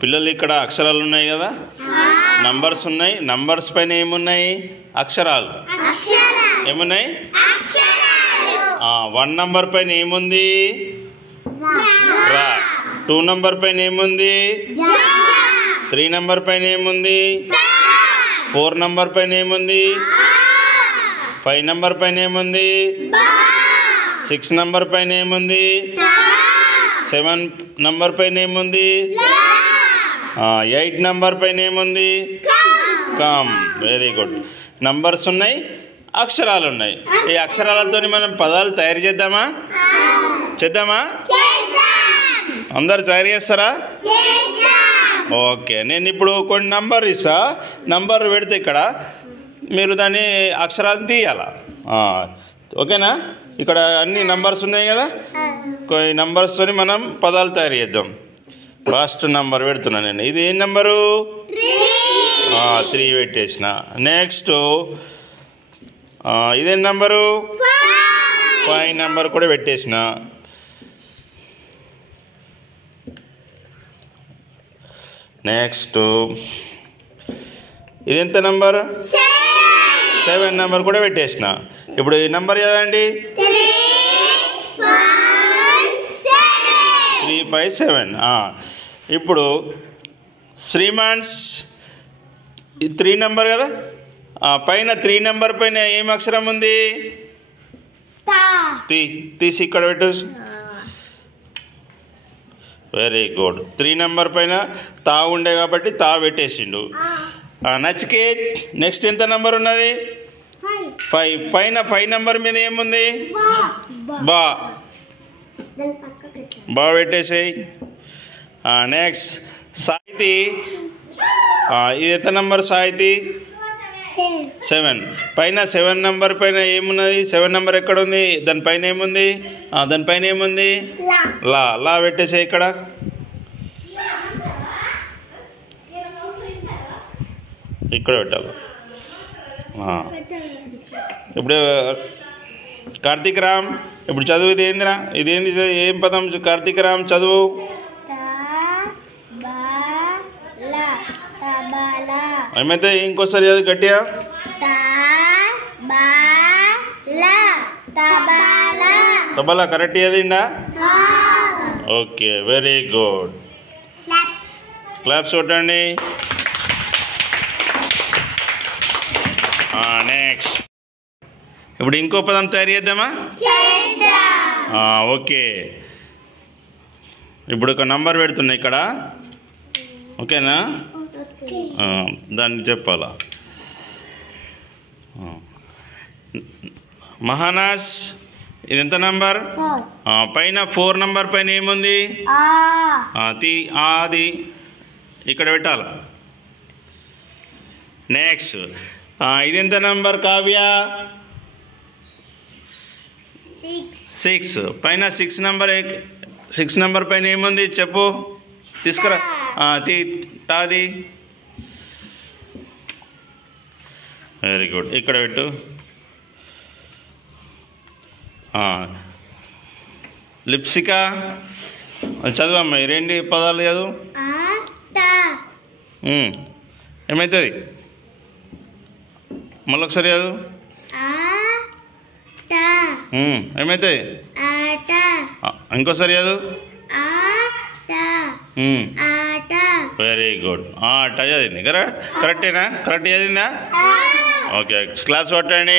పిల్లలు ఇక్కడ అక్షరాలు ఉన్నాయి కదా, నంబర్స్ ఉన్నాయి. నంబర్స్ పైన ఏమున్నాయి? అక్షరాలు ఏమున్నాయి? 1 నంబర్ పైన ఏముంది? రా. 2 నంబర్ పైన ఏముంది? 3 నంబర్ పైన ఏముంది? 4 నంబర్ పైన ఏముంది? 5 నంబర్ పైన ఏముంది? 6 నంబర్ పైన ఏముంది? 7 నంబర్ పైన ఏముంది? 8 నంబర్ పైన ఏముంది? కమ్. Very good. నంబర్స్ ఉన్నాయి, అక్షరాలు ఉన్నాయి. ఈ అక్షరాలతో మనం పదాలు తయారు చేద్దామా? అందరు తయారు చేస్తారా? ఓకే, నేను ఇప్పుడు కొన్ని నంబర్ ఇస్తా. నంబర్ పెడితే ఇక్కడ మీరు దాన్ని అక్షరాలు తీయాలా? ఓకేనా? ఇక్కడ అన్ని నంబర్స్ ఉన్నాయి కదా, కొన్ని నంబర్స్తో మనం పదాలు తయారు చేద్దాం. ఫస్ట్ నంబర్ పెడుతున్నా నేను. ఇది ఏం నంబరు? 3 పెట్టేసిన. నెక్స్ట్ ఇదేం నంబరు? 5 నంబర్ కూడా పెట్టేసిన. నెక్స్ట్ ఇదెంత నంబర్? 7 నంబర్ కూడా పెట్టేసిన. ఇప్పుడు ఈ నంబర్ ఏదండి? 3, 5, 7. ఇప్పుడు శ్రీమాన్స్ 3 నంబర్ కదా, పైన 3 నంబర్ పైన ఏం అక్షరం ఉంది? తీసి ఇక్కడ పెట్టు. Very good. 3 నంబర్ పైన తా ఉండే కాబట్టి తా పెట్టేసిండు. నచికేత్ నెక్స్ట్ ఎంత నంబర్ ఉన్నది? 5. పైన 5 నంబర్ మీద ఏముంది? బా. బా పెట్టేసేయి. నెక్స్ట్ సాహితి. ఇది ఎంత నంబర్ సాహితి? 7. పైన 7 నంబర్ పైన ఏమున్నది? 7 నంబర్ ఎక్కడ ఉంది? దానిపైన ఏముంది? దానిపైన ఏముంది? లా. లా పెట్టేసే ఇక్కడ. ఇక్కడ పెట్టాలి. ఇప్పుడు కార్తీక్ రామ్ ఇప్పుడు చదువు. ఇది ఏందిరా? ఇదేంది? ఏం పదం? కార్తీక్ రామ్ చదువు. ఏమైతే ఇంకోసారి చదువు గట్టిగా. తబలా కరెక్ట్ చదివిండా? Okay, very good. క్లాప్స్ కొట్టండి. నెక్స్ట్ ఇప్పుడు ఇంకో పదం తయారు చేద్దామా? ఓకే, ఇప్పుడు ఒక నంబర్ పెడుతున్నా ఇక్కడ. ఓకేనా? దాన్ని చెప్పాలా? మహానాస్ ఇది ఎంత నంబర్? పైన 4 నంబర్ పైన ఏముంది? అది ఇక్కడ పెట్టాల. నెక్స్ట్ ఇది ఎంత నంబర్ కావ్య? 6. పైన 6 నంబర్ పైన ఏముంది చెప్పు, తీసుకురా. అది వెరీ గుడ్. ఇక్కడ పెట్టు. లిప్సిక చదువమ్మా. ఈ 2 పదాలు చదువు. ఏమవుతుంది? మళ్ళొకసారి చదువు. ఏమవుతుంది? ఇంకోసారి చదువు. Very good. ఆట చదివింది. కరెక్టేనా? కరెక్ట్ చదివిందా? ఓకే, క్లాప్స్ కొట్టండి.